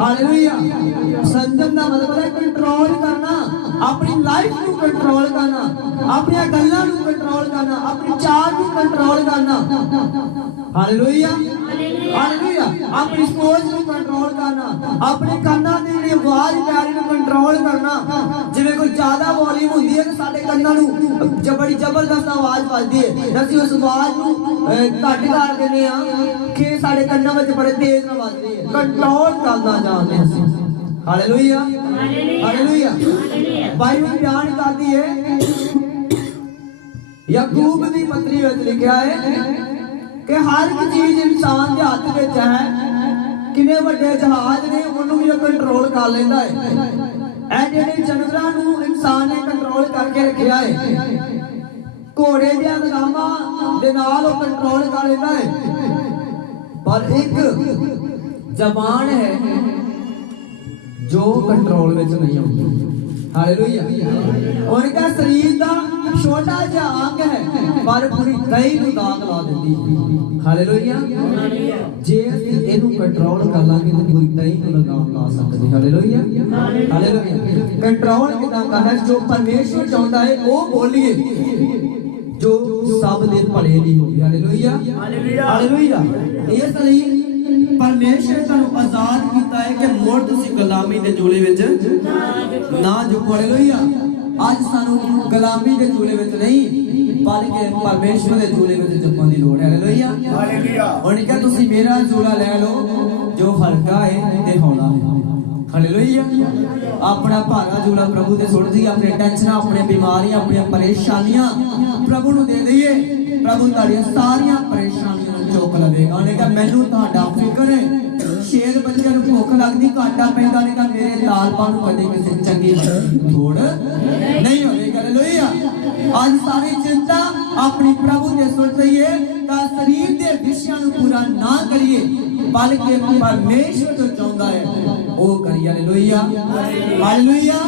hallelujah. ਸੰਜਮ ਦਾ ਮਤਲਬ ਹੈ ਕੰਟਰੋਲ ਕਰਨਾ, ਆਪਣੀ ਲਾਈਫ ਨੂੰ ਕੰਟਰੋਲ ਕਰਨਾ, ਆਪਣੀਆਂ ਗੱਲਾਂ ਨੂੰ ਕੰਟਰੋਲ ਕਰਨਾ, ਆਪਣੀ ਚਾਲ ਨੂੰ ਕੰਟਰੋਲ ਕਰਨਾ। Hallelujah hallelujah. ਆਪਣੀ ਸੋਚ ਨੂੰ ਕੰਟਰੋਲ ਕਰਨਾ, ਆਪਣੇ ਕੰਨਾਂ ਦੀ ਜਿਹੜੀ ਆਵਾਜ਼ ਪਿਆਰੀ ਨੂੰ ਕੰਟਰੋਲ ਕਰਨਾ। ਜਿਵੇਂ ਕੋਈ ਜ਼ਿਆਦਾ ਵੋਲਿਊਮ ਹੁੰਦੀ ਹੈ ਕਿ ਸਾਡੇ ਕੰਨਾਂ ਨੂੰ ਬੜੀ ਜ਼ਬਰਦਸਤ ਆਵਾਜ਼ ਵੱਜਦੀ ਹੈ, ਅਸੀਂ ਉਸ ਆਵਾਜ਼ ਨੂੰ ਘੱਟ ਕਰ ਦਿੰਦੇ ਆ ਕਿ ਸਾਡੇ ਕੰਨਾਂ ਵਿੱਚ ਬੜੇ ਤੇਜ਼ ਨਾਲ ਵੱਜਦੀ ਹੈ। ਕੰਟਰੋਲ ਕਰਨਾ ਜਾਣਦੇ ਹਾਂ ਅਸੀਂ। Hallelujah hallelujah. ਬਾਈਬਲ ਬਿਆਨ ਕਰਦੀ ਹੈ, ਯਾਕੂਬ ਦੀ ਪੱਤਰੀ ਵਿੱਚ ਲਿਖਿਆ ਹੈ ਕਿ ਹਰ ਇੱਕ ਚੀਜ਼ ਇਨਸਾਨ ਦੇ ਹੱਥ ਵਿੱਚ ਹੈ। ਕਿੰਨੇ ਵੱਡੇ ਜਹਾਜ਼ ਨੇ ਉਹਨੂੰ ਵੀ ਕੰਟਰੋਲ ਕਰ ਲੈਂਦਾ ਹੈ। ਇਹ ਜਿਹੜੇ ਜਾਨਵਰਾਂ ਨੂੰ ਇਨਸਾਨ ਨੇ ਕੰਟਰੋਲ ਕਰਕੇ ਰੱਖਿਆ ਹੈ, ਘੋੜੇ ਦੀਆਂ ਲਗਾਮਾਂ ਦੇ ਨਾਲ ਉਹ ਕੰਟਰੋਲ ਕਰ ਲੈਂਦਾ ਹੈ। ਪਰ ਇੱਕ ਜ਼ਬਾਨ ਹੈ ਜੋ ਕੰਟਰੋਲ ਵਿੱਚ ਨਹੀਂ ਆਉਂਦੀ। ਹਾਲੇਲੂਇਆ। ਉਨ੍ਹਾਂ ਸਰੀਰ ਦਾ ਛੋਟਾ ਜਿਹਾ ਅੰਗ ਹੈ ਪਰ ਪੂਰੀ ਦਹੀਂ ਨੂੰ ਦਾਗ ਲਾ ਦਿੰਦੀ। ਹਾਲੇਲੂਇਆ। ਜੇ ਅਸੀਂ ਇਹਨੂੰ ਕੰਟਰੋਲ ਕਰ ਲਾਂਗੇ ਤਾਂ ਪੂਰੀ ਦਹੀਂ ਨੂੰ ਲਗਾਮ ਲਾ ਸਕਦੇ। Hallelujah hallelujah. ਕੰਟਰੋਲ ਕਿਦਾਂ ਕਰਨਾ? ਜੋ ਪਰਮੇਸ਼ਵਰ ਚਾਹੁੰਦਾ ਹੈ ਉਹ ਬੋਲੀਏ, ਜੋ ਸਭ ਦੇ ਭਲੇ ਲਈ ਹੋਵੇ। Hallelujah hallelujah. ਇਹ ਸਰੀਰ ਪਰਮੇਸ਼ਰ ਤੁਹਾਨੂੰ ਆਜ਼ਾਦ ਕੀਤਾ ਹੈ ਕਿ ਮੁੜ ਤੁਸੀਂ ਗੁਲਾਮੀ ਦੇ ਜੂਲੇ ਵਿੱਚ ਨਾ ਝੁਕੋ। ਹਾਲੇਲੂਇਆ। ਅੱਜ ਸਾਨੂੰ ਗੁਲਾਮੀ ਦੇ ਜੂਲੇ ਵਿੱਚ ਨਹੀਂ ਬਲਕਿ ਪਰਮੇਸ਼ਰ ਦੇ ਜੂਲੇ ਵਿੱਚ ਝੁਕਣ ਦੀ ਲੋੜ ਹੈ। Hallelujah hallelujah. ਉਹਨੇ ਕਿਹਾ ਤੁਸੀਂ ਮੇਰਾ ਜੂਲਾ ਲੈ ਲਓ ਜੋ ਹਲਕਾ ਹੈ ਤੇ ਹੌਲਾ ਹੈ। ਹਾਲੇਲੂਇਆ। ਆਪਣਾ ਭਾਰਾ ਜੂਲਾ ਪ੍ਰਭੂ ਤੇ ਸੁੱਟ ਦਈਏ, ਆਪਣੇ ਟੈਨਸ਼ਨਾਂ, ਆਪਣੀਆਂ ਬਿਮਾਰੀਆਂ, ਆਪਣੀਆਂ ਪਰੇਸ਼ਾਨੀਆਂ ਪ੍ਰਭੂ ਨੂੰ ਦੇ ਦਈਏ। ਪ੍ਰਭੂ ਤੁਹਾਡੀਆਂ ਸਾਰੀਆਂ ਪਰੇਸ਼ਾਨੀਆਂ ਨੂੰ ਚੁੱਕ ਲਵੇਗਾ। ਉਹਨੇ ਕਿਹਾ ਮੈਨੂੰ ਤੁਹਾਡਾ ਫਿਕਰ ਹੈ। ਸ਼ੇਰ ਬੱਚਿਆਂ ਨੂੰ ਭੁੱਖ ਲੱਗਦੀ, ਘਾਟਾ ਪੈਂਦਾ, ਨੇ ਕਿਹਾ ਮੇਰੇ ਤਾਲਬਾਂ ਨੂੰ ਕਦੇ ਕਿਸੇ ਚੰਗੀ ਥੋੜ ਨਹੀਂ ਹੋਵੇਗੀ। ਹਾਲੇਲੂਇਆ। ਅੱਜ ਸਾਰੀ ਚਿੰਤਾ ਆਪਣੀ ਪ੍ਰਭੂ ਤੇ ਸੁੱਟ ਦਈਏ ਤਾਂ ਸਰੀਰ ਦੇ ਵਿਸ਼ਿਆਂ ਨੂੰ ਪੂਰਾ ਨਾ ਕਰੀਏ ਬਲਕਿ ਪਰਮੇਸ਼ਰ ਜੋ ਚਾਹੁੰਦਾ ਹੈ ਉਹ ਕਰੀਏ। Hallelujah hallelujah.